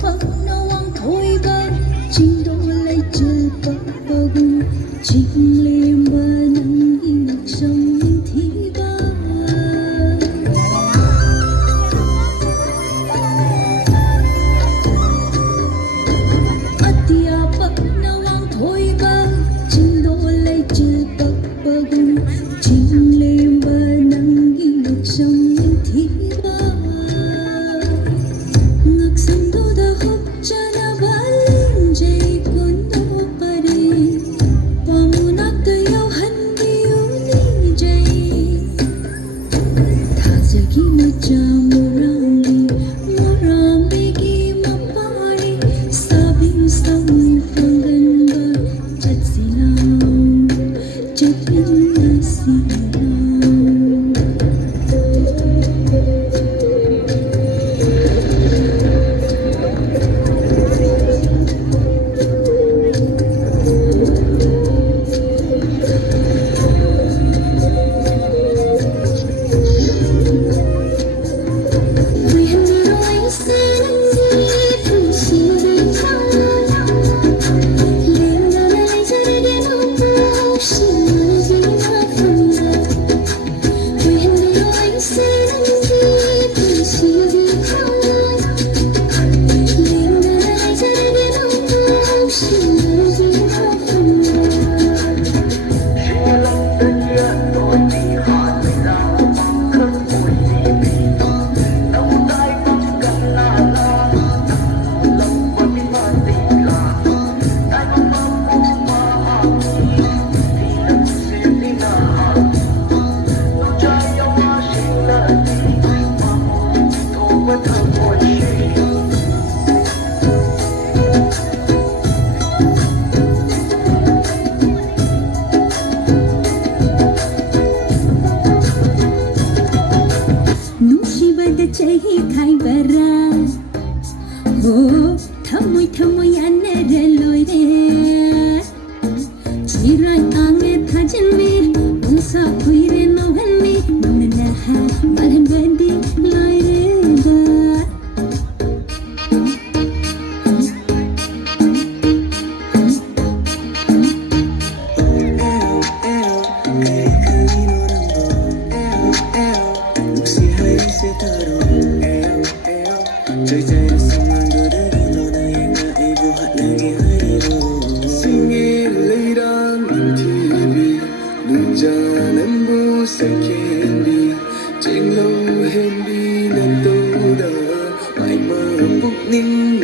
phật nó hoang thôi ba chính đô lấy chữ bậc bồng chính liêm ba nắng in sông thi ba atia bậc nó hoang thôi ba chính đô lấy chữ bậc bồng chính liêm ba nắng in sông thi ba ngak sang do da hop chana balin jay kundo pare pamunak da yaw handi uni jay thazagi macha murambi gi mapari sabing sang pangan ba chatsilam chapin nasilam chahi khai bara ho thamoi anere loi re chirai ange thajan me unsa khuire no hanni nana ha malhan bandi loi re ba Hẹn đi lần tôi đã mãi mơ phút ninh